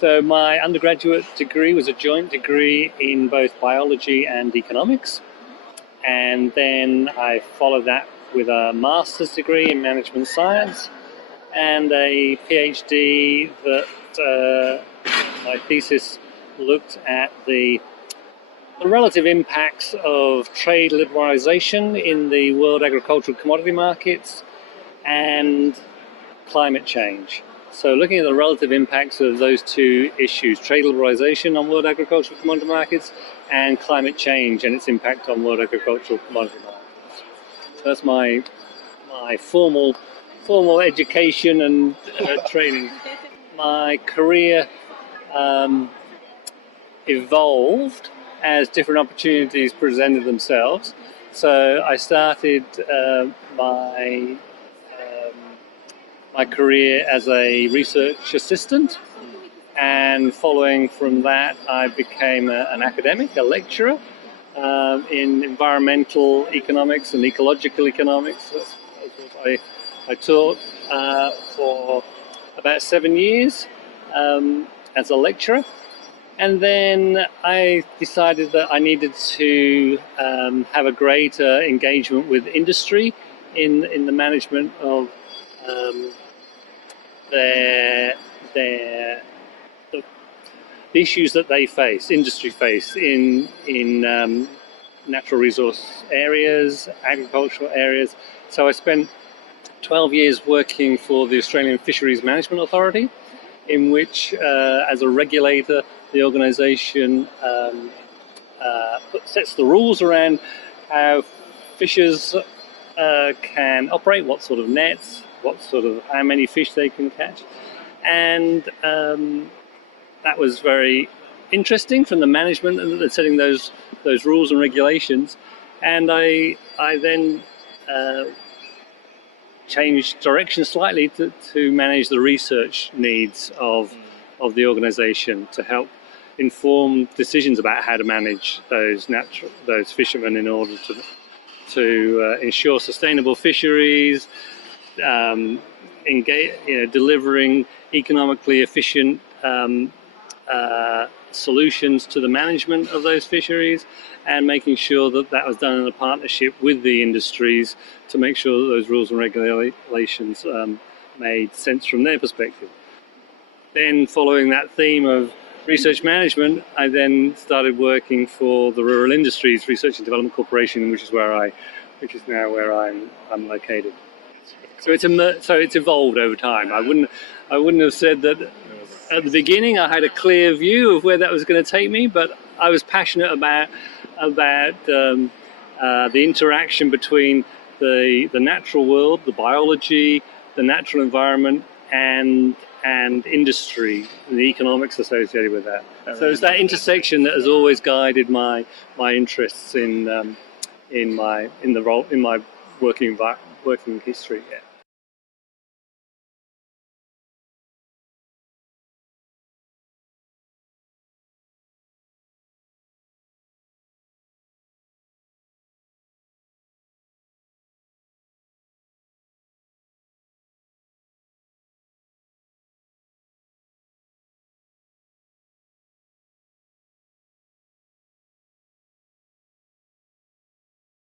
So my undergraduate degree was a joint degree in both biology and economics. And then I followed that with a master's degree in management science and a PhD that my thesis looked at the relative impacts of trade liberalisation in the world agricultural commodity markets and climate change. So looking at the relative impacts of those two issues, trade liberalisation on world agricultural commodity markets and climate change and its impact on world agricultural commodity markets. So that's my formal education and training. My career evolved as different opportunities presented themselves. So I started my career as a research assistant, and following from that I became an academic, a lecturer in environmental economics and ecological economics. That's what I taught for about 7 years as a lecturer. And then I decided that I needed to have a greater engagement with industry in the management of the issues that they face, industry face in natural resource areas, agricultural areas. So I spent 12 years working for the Australian Fisheries Management Authority, in which, as a regulator, the organisation sets the rules around how fishers can operate, what sort of nets, how many fish they can catch, and that was very interesting from the management and setting those rules and regulations. And I then changed direction slightly to manage the research needs of the organisation, to help inform decisions about how to manage those fishermen in order to ensure sustainable fisheries, delivering economically efficient solutions to the management of those fisheries, and making sure that was done in a partnership with the industries to make sure that those rules and regulations made sense from their perspective. Then, following that theme of research management, I then started working for the Rural Industries Research and Development Corporation, which is now where I'm located. So it's evolved over time. I wouldn't have said that at the beginning I had a clear view of where that was going to take me, but I was passionate about the interaction between the natural world, the biology, the natural environment, and industry, and the economics associated with that. So it's that intersection that has always guided my interests in my working history. Yeah.